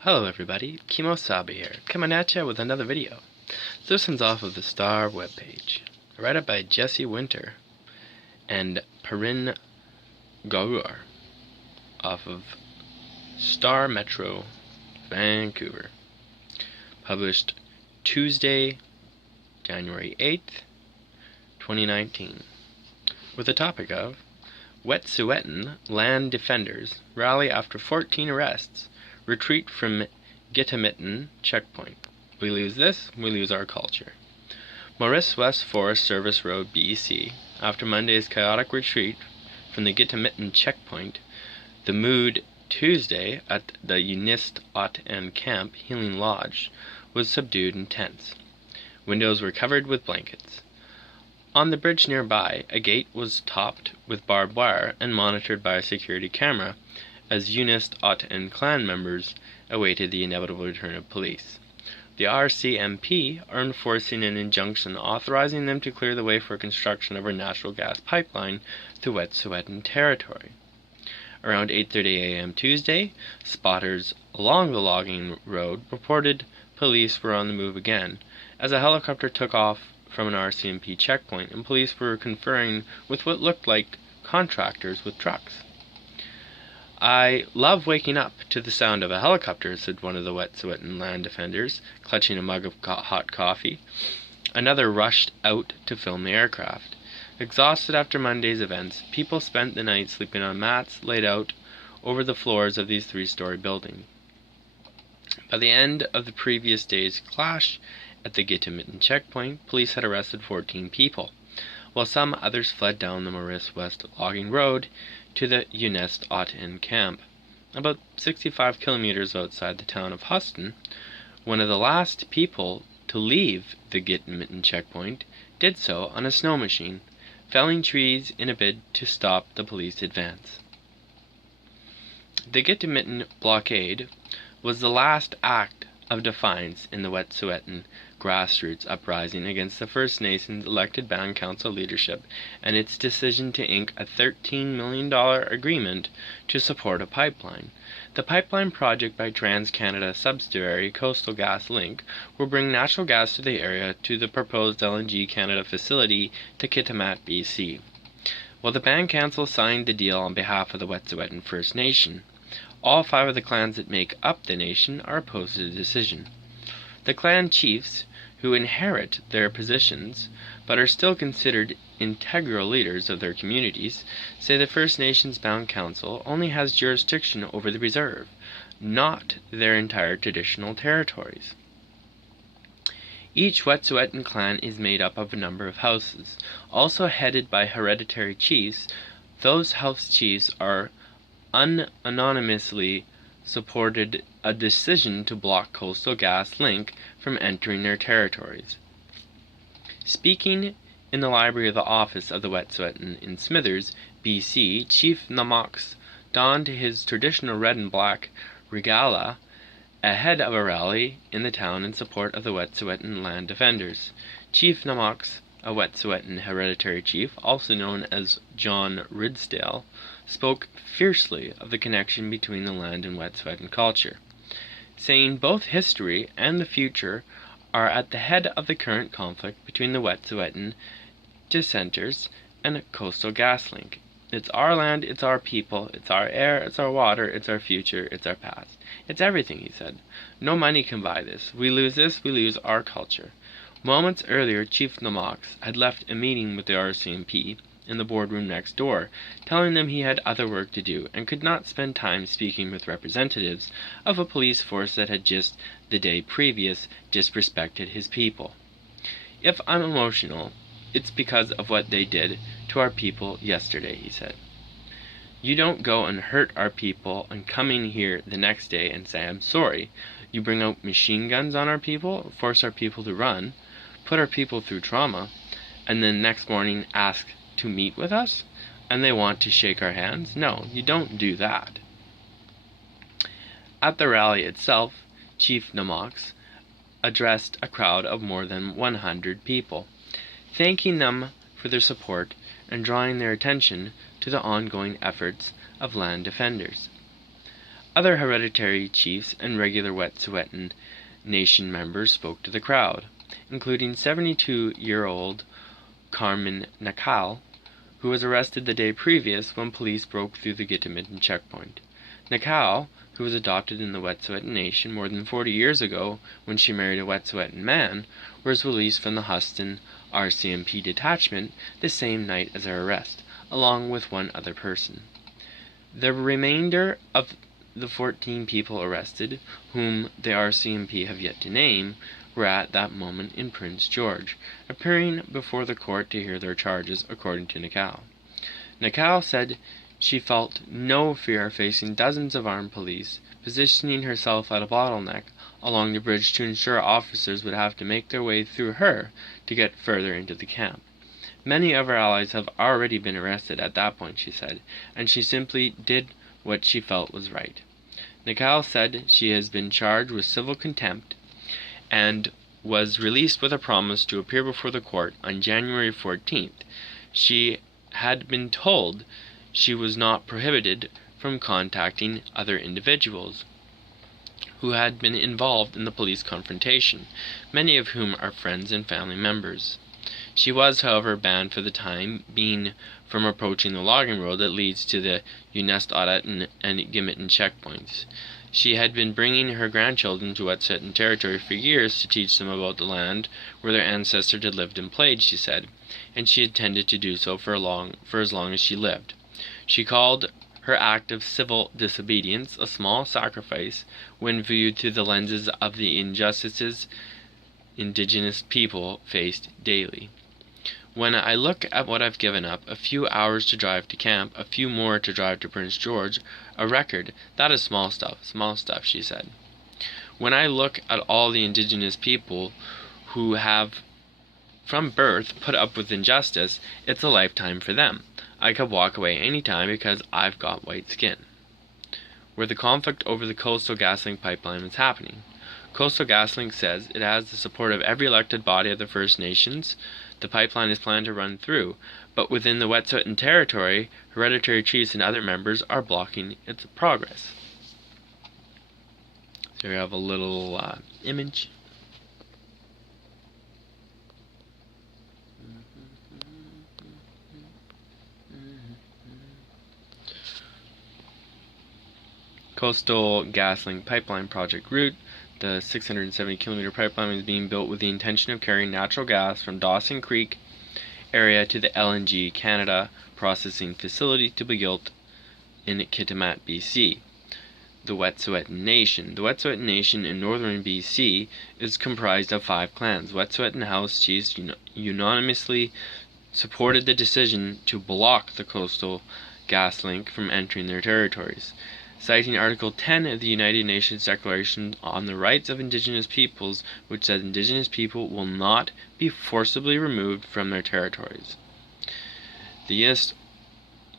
Hello everybody, KemoSabi here, coming at you with another video. So this one's off of the STAR webpage, read up by Jesse Winter and Perrin Grauer, off of StarMetro, Vancouver. Published Tuesday, January 8th, 2019, with the topic of Wet'suwet'en land defenders rally after 14 arrests. Retreat from Gitimit'en checkpoint. We lose this, we lose our culture. Maurice West Forest Service Road, BC. After Monday's chaotic retreat from the Gitimit'en checkpoint, the mood Tuesday at the Gitimit'en camp Healing Lodge was subdued and tense. Windows were covered with blankets. On the bridge nearby, a gate was topped with barbed wire and monitored by a security camera as Gitimit'en clan members awaited the inevitable return of police. The RCMP are enforcing an injunction authorizing them to clear the way for construction of a natural gas pipeline through Wet'suwet'en territory. Around 8:30 a.m. Tuesday, spotters along the logging road reported police were on the move again, as a helicopter took off from an RCMP checkpoint and police were conferring with what looked like contractors with trucks. "I love waking up to the sound of a helicopter," said one of the Wet'suwet'en land defenders, clutching a mug of hot coffee. Another rushed out to film the aircraft. Exhausted after Monday's events, people spent the night sleeping on mats laid out over the floors of these three-story buildings. By the end of the previous day's clash at the Gitimit'en checkpoint, police had arrested 14 people, while some others fled down the Maurice West logging road to the Gitimit'en camp, about 65 kilometers outside the town of Houston. One of the last people to leave the Gitimit'en checkpoint did so on a snow machine, felling trees in a bid to stop the police advance. The Gitimit'en blockade was the last act of defiance in the Wet'suwet'en grassroots uprising against the First Nations elected band council leadership and its decision to ink a $13 million agreement to support a pipeline. The pipeline project by TransCanada subsidiary Coastal Gas Link will bring natural gas to the area to the proposed LNG Canada facility to Gitimit'en, BC. While the band council signed the deal on behalf of the Wet'suwet'en First Nation, all 5 of the clans that make up the nation are opposed to the decision. The clan chiefs, who inherit their positions but are still considered integral leaders of their communities, say the First Nations Bound Council only has jurisdiction over the reserve, not their entire traditional territories. Each Wet'suwet'en clan is made up of a number of houses, also headed by hereditary chiefs. Those house chiefs are anonymously supported a decision to block Coastal Gas Link from entering their territories. Speaking in the library of the office of the Wet'suwet'en in Smithers, BC, Chief Namox donned his traditional red and black regalia ahead of a rally in the town in support of the Wet'suwet'en land defenders. Chief Namox, a Wet'suwet'en hereditary chief, also known as John Ridsdale, spoke fiercely of the connection between the land and Wet'suwet'en culture, saying both history and the future are at the head of the current conflict between the Wet'suwet'en dissenters and Coastal Gas Link. It's our land, it's our people, it's our air, it's our water, it's our future, it's our past. It's everything, he said. No money can buy this. We lose this, we lose our culture. Moments earlier, Chief Namox had left a meeting with the RCMP in the boardroom next door, telling them he had other work to do and could not spend time speaking with representatives of a police force that had just the day previous disrespected his people. "If I'm emotional, it's because of what they did to our people yesterday," he said. "You don't go and hurt our people and come in here the next day and say, 'I'm sorry.' You bring out machine guns on our people, force our people to run, put our people through trauma, and then next morning ask to meet with us, and they want to shake our hands? No, you don't do that." At the rally itself, Chief Namox addressed a crowd of more than 100 people, thanking them for their support and drawing their attention to the ongoing efforts of land defenders. Other hereditary chiefs and regular Wet'suwet'en Nation members spoke to the crowd, including 72-year-old Carmen Nakal, who was arrested the day previous when police broke through the Gitimit'n checkpoint. Nakal, who was adopted in the Wet'suwet'en Nation more than 40 years ago when she married a Wet'suwet'en man, was released from the Huston RCMP detachment the same night as her arrest, along with one other person. The remainder of the 14 people arrested, whom the RCMP have yet to name, were at that moment in Prince George, appearing before the court to hear their charges, according to Nakal. Nakal said she felt no fear facing dozens of armed police, positioning herself at a bottleneck along the bridge to ensure officers would have to make their way through her to get further into the camp. Many of her allies have already been arrested at that point, she said, and she simply did what she felt was right. Nakal said she has been charged with civil contempt and was released with a promise to appear before the court on January 14th. She had been told she was not prohibited from contacting other individuals who had been involved in the police confrontation, many of whom are friends and family members. She was, however, banned for the time being from approaching the logging road that leads to the Gitimit'n and Gitimit'n checkpoints. She had been bringing her grandchildren to Wet'suwet'en territory for years to teach them about the land where their ancestors had lived and played, she said, and she intended to do so for as long as she lived. She called her act of civil disobedience a small sacrifice when viewed through the lenses of the injustices Indigenous people faced daily. When I look at what I've given up, a few hours to drive to camp, a few more to drive to Prince George, a record, that is small stuff, she said. When I look at all the Indigenous people who have, from birth, put up with injustice, it's a lifetime for them. I could walk away any time because I've got white skin. Where the conflict over the Coastal GasLink pipeline is happening. Coastal GasLink says it has the support of every elected body of the First Nations the pipeline is planned to run through, but within the Wet'suwet'en territory, hereditary chiefs and other members are blocking its progress. So we have a little image. Coastal GasLink pipeline project route. The 670-kilometer pipeline is being built with the intention of carrying natural gas from Dawson Creek area to the LNG Canada processing facility to be built in Gitimit'n, BC. The Wet'suwet'en Nation. The Wet'suwet'en Nation in northern BC is comprised of 5 clans. Wet'suwet'en House chiefs unanimously supported the decision to block the Coastal GasLink from entering their territories. Citing Article 10 of the United Nations Declaration on the Rights of Indigenous Peoples, which says Indigenous people will not be forcibly removed from their territories. The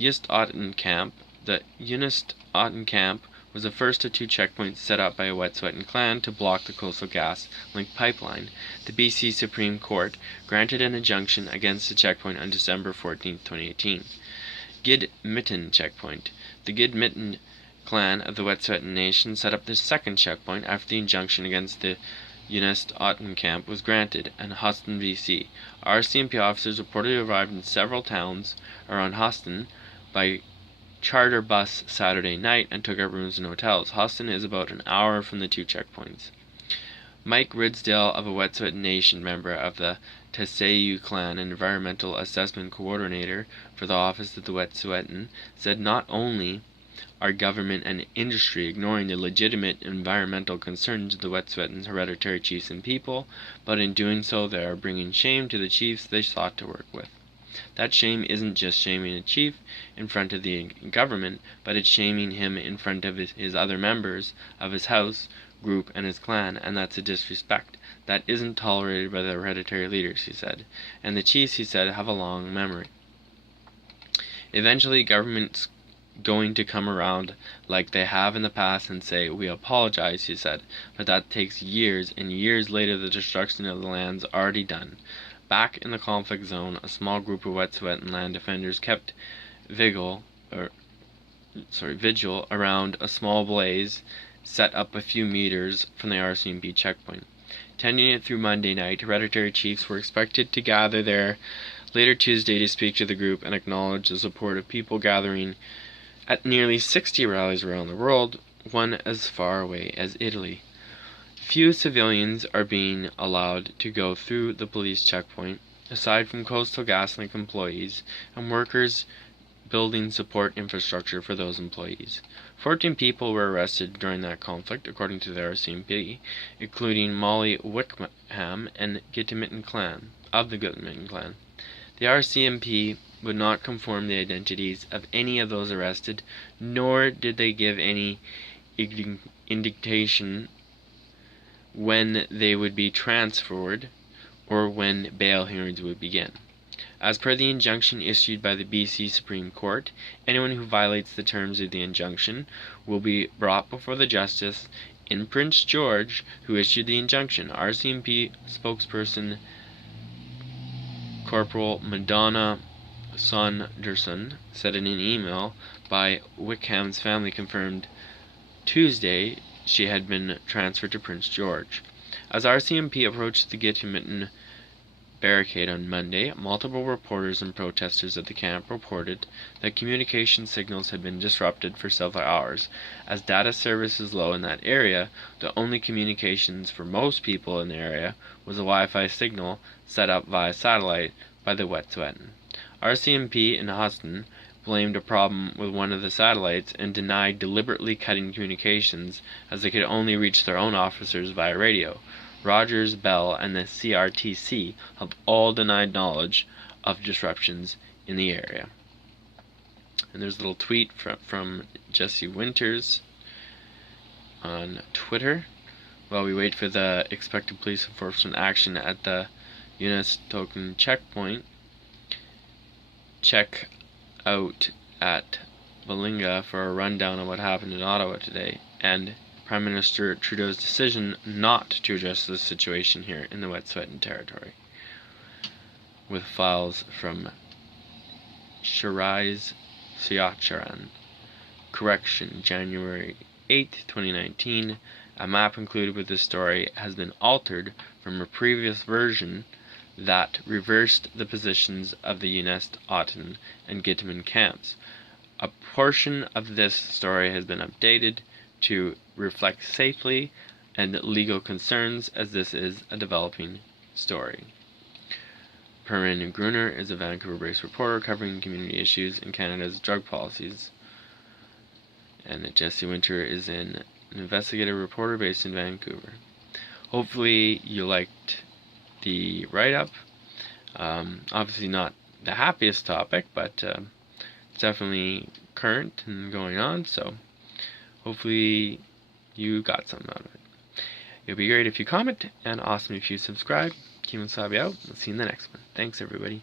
Yist'ot'en Camp. The Yist'ot'en Camp was the first of 2 checkpoints set up by a Wet'suwet'en clan to block the Coastal GasLink pipeline. The BC Supreme Court granted an injunction against the checkpoint on December 14, 2018. Gitimit'n checkpoint. The Gitimit'n clan of the Wet'suwet'en Nation set up the second checkpoint after the injunction against the Yist'ot'en camp was granted in Huston, BC. RCMP officers reportedly arrived in several towns around Huston by charter bus Saturday night and took up rooms in hotels. Huston is about an hour from the 2 checkpoints. Mike Ridsdale, of a Wet'suwet'en Nation member of the Tesayu clan and environmental assessment coordinator for the office of the Wet'suwet'en, said not only are government and industry ignoring the legitimate environmental concerns of the Wet'suwet'en hereditary chiefs and people, but in doing so they are bringing shame to the chiefs they sought to work with. That shame isn't just shaming a chief in front of the government, but it's shaming him in front of his other members of his house, group, and his clan, and that's a disrespect. That isn't tolerated by the hereditary leaders, he said. And the chiefs, he said, have a long memory. Eventually, government's going to come around like they have in the past and say, we apologize, he said, but that takes years, and years later the destruction of the land's already done. Back in the conflict zone, a small group of Wet'suwet'en land defenders kept vigil vigil around a small blaze set up a few meters from the RCMP checkpoint. Attending it through Monday night, hereditary chiefs were expected to gather there later Tuesday to speak to the group and acknowledge the support of people gathering at nearly 60 rallies around the world, one as far away as Italy. Few civilians are being allowed to go through the police checkpoint, aside from Coastal GasLink employees and workers building support infrastructure for those employees. 14 people were arrested during that conflict, according to the RCMP, including Molly Wickham and Gitimit'n clan, of the Gitimit'n clan. The RCMP would not confirm the identities of any of those arrested, nor did they give any indication when they would be transferred or when bail hearings would begin. As per the injunction issued by the BC Supreme Court, anyone who violates the terms of the injunction will be brought before the justice in Prince George who issued the injunction. RCMP spokesperson Corporal Madonna Saunderson said in an email by Wickham's family confirmed Tuesday she had been transferred to Prince George. As RCMP approached the Gitimit'n barricade on Monday, multiple reporters and protesters at the camp reported that communication signals had been disrupted for several hours. As data service is low in that area, the only communications for most people in the area was a Wi-Fi signal set up via satellite by the Wet'suwet'en. RCMP in Houston blamed a problem with one of the satellites and denied deliberately cutting communications as they could only reach their own officers via radio. Rogers, Bell, and the CRTC have all denied knowledge of disruptions in the area. And there's a little tweet from Jesse Winters on Twitter. While we wait for the expected police enforcement action at the Unistoken checkpoint, check out at Balinga for a rundown of what happened in Ottawa today, and Prime Minister Trudeau's decision not to address the situation here in the Wet'suwet'en territory, with files from Shiraz Siacharan. Correction, January 8, 2019. A map included with this story has been altered from a previous version that reversed the positions of the Unistoten and Gitimit'n camps. A portion of this story has been updated to reflect safely and legal concerns, as this is a developing story. Perrin Gruner is a Vancouver-based reporter covering community issues in Canada's drug policies. And Jesse Winter is an investigative reporter based in Vancouver. Hopefully you liked the write-up. Obviously not the happiest topic, but it's definitely current and going on, so hopefully you got something out of it. It would be great if you comment, and awesome if you subscribe. KemoSabi out. We'll see you in the next one. Thanks, everybody.